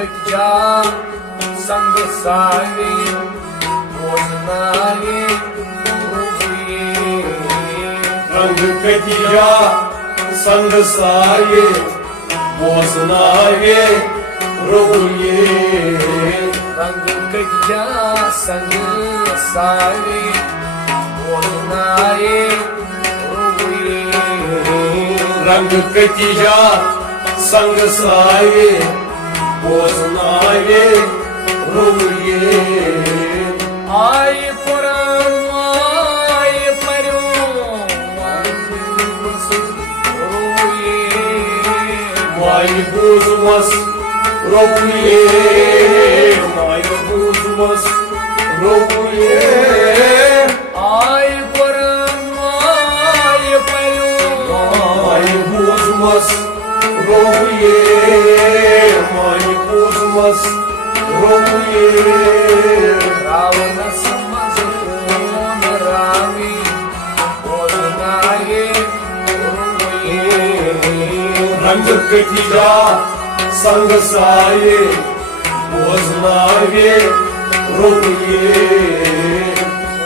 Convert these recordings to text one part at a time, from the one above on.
कटिया संग साये बोझनाये रंग कटिया संग साये बोझनाये रोये रंग कटिया संग साये बोझनाये रंग कटिया संग साये बोझनाये रोये आय कुरान आय परो माय बुझमस रोये माय बुझमस रोये आय कुरान आय परो माय बुझमस रोये माय बुझमस रोये रावण समझ कौन रामी बोलनाये रंग कटिया संग साये बोझनाये रोये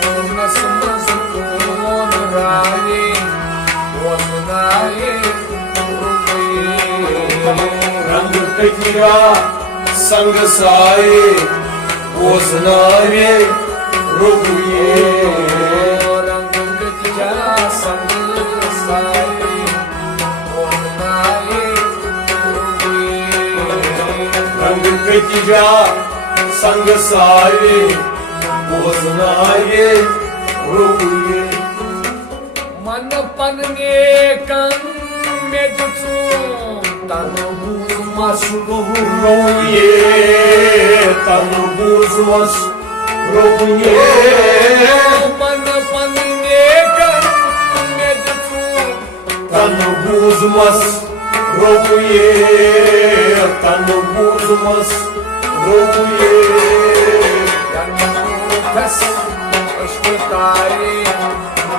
कौन समझ कौन रामी बोलनाये रंग कटिया संग साये बोझनाये रोये रंग कटिया संग साये बोलनाये रंग कटिया संग साये बोझनाये रोये मन पनगे कं में जुचू तन बूझमस रोये तन बुझमस रोये मन पनगे कं में जुचू तन बुझमस रोये तन बुझमस रोये कस अस्पताले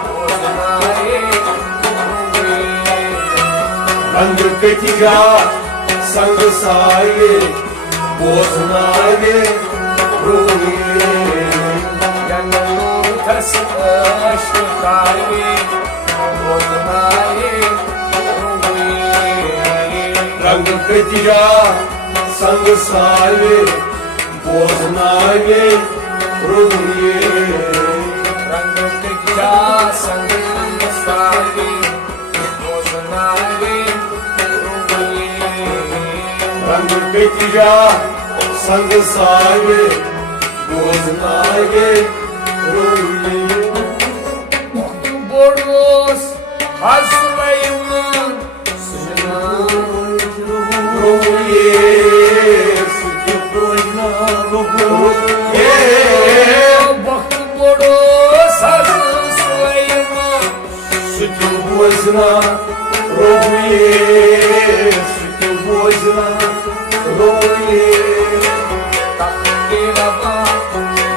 बोलनाये रंग कटिया संग साये बोझनाये रोये कस अस्पताले बोलनाये रंग कटिया संग साये बोझनाये रोये रंग कटिया संग साये बोलनाये रंग कटिया संग साये बोझनाये रोये बोडोस हसुलैमान रोये सुख बोझना रोये वक्त बोडोस हसुलैमान सुख बोझना रोये सुख बोझना रोये तख्ते रवा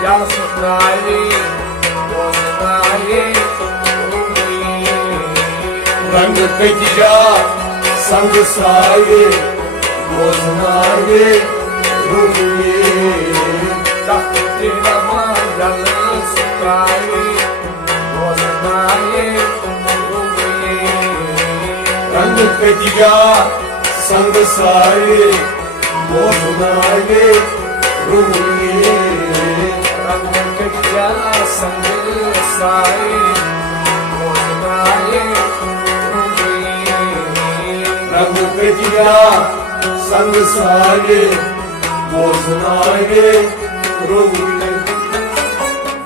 या सुनाये बोलनाये रंग कटिया संग साये बोझनाये रोये तख्ते रवा या सुनाये बोलनाये रंग कटिया संग साये बोझनाये रोये रंग कटिया संग साये बोलनाये रंग कटिया संग साये बोझनाये रोये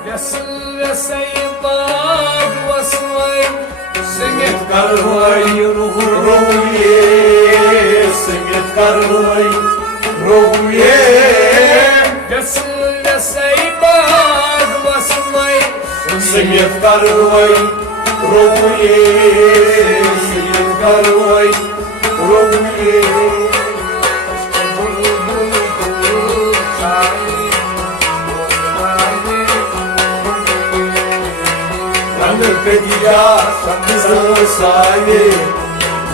व्यस व्यसै बाग वसवै सिंगित करवाई रोये संगीत करवाई रोये व्यस व्यसै बाग वसवै संगीत करवाई रोये संगीत करवाई रोये रंग कटिया संग साये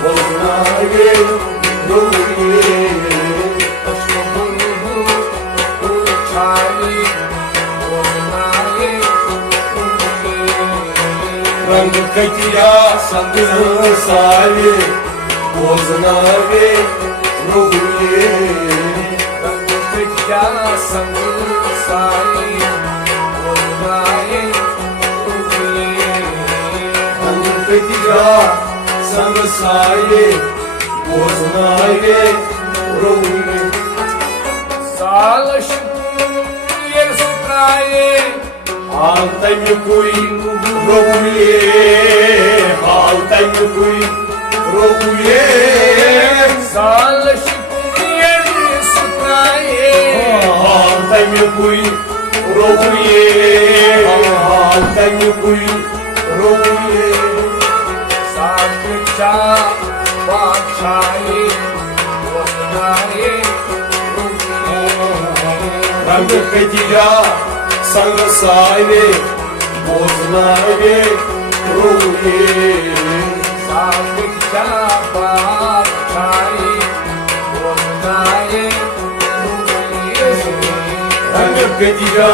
बोझनाये रोये छाई बोलनाए रंग कटिया संग साये बोझनावे रोहुए रंग कटिया संग साये बोलनाए रंग कटिया संग साये बोझनावे रोहुए साल शुक्र सुत्राए हाल तम कोई रोहुए हाल तम कोई रोहुए साल शुक्र सुत्राए हाल तम कोई रोहुए हाल तम कोई रोहुए साथ चा बादशाही बोलनाए रंग कटिया संग साये बोझनावे रोहुए साथ चा बादशाही बोलनाए रंग कटिया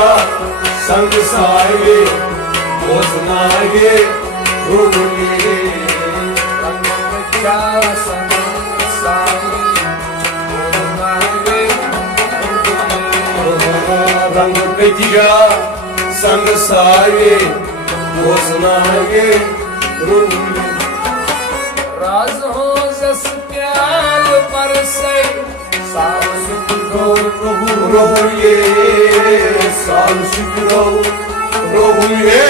संग साये बोझनावे रोहुए रंग चा संसारी बोलनाए रंग कटिया संग साये बोझनावे रोहुए राज हो जस प्याल पर से साल रोहुए साल शुक्रो रोहुए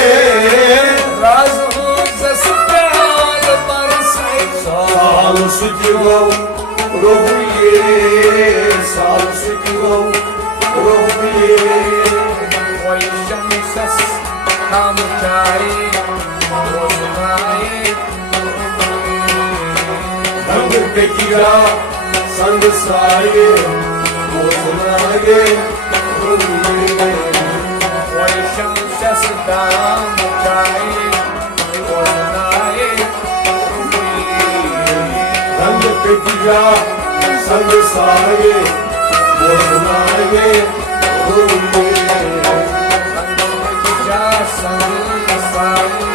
राज हो जस प्याल पर से साल शुक्रो रोहुए साल शुक्रो रोहुए कोई शमसस हम चाहे बोलनाए रंग कटिया संग साये बोझनावे रोहुए कोई शमसस दाम चाहे बोलनाए रंग कटिया संग साये बोझनावे रोहुए जा संग साई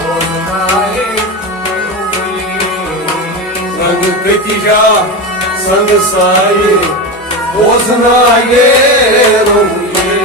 बोलनाए रंग कटिया संग साये बोझनावे रोहुए